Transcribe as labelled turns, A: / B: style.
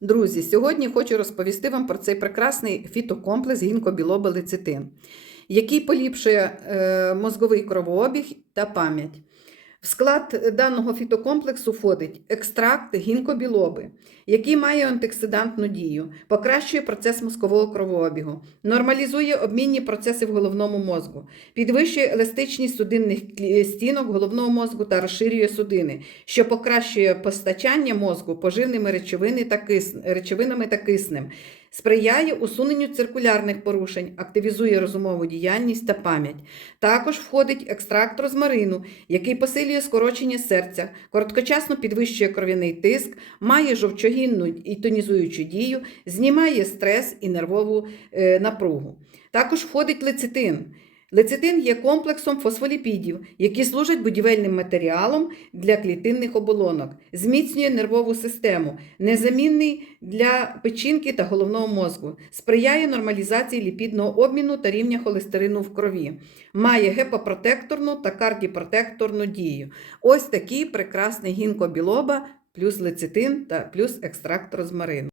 A: Друзі, сьогодні хочу розповісти вам про цей прекрасний фітокомплекс гінкобілоби лецитин, який поліпшує е, мозговий кровообіг та пам'ять. В склад даного фітокомплексу входить екстракт гінкобілоби, який має антиоксидантну дію, покращує процес мозкового кровообігу, нормалізує обмінні процеси в головному мозку, підвищує еластичність судинних стінок головного мозку та розширює судини, що покращує постачання мозку поживними речовинами та киснем, сприяє усуненню циркулярних порушень, активізує розумову діяльність та пам'ять. Також входить екстракт розмарину, який посилює скорочення серця, короткочасно підвищує кров'яний тиск, має жовчогінну і тонізуючу дію, знімає стрес і нервову е, напругу. Також входить лецитин. Лецитин є комплексом фосфоліпідів, які служать будівельним матеріалом для клітинних оболонок, зміцнює нервову систему, незамінний для печінки та головного мозку, сприяє нормалізації ліпідного обміну та рівня холестерину в крові, має гепопротекторну та кардіопротекторну дію. Ось такий прекрасний гінкобілоба плюс лецитин та плюс екстракт розмарину.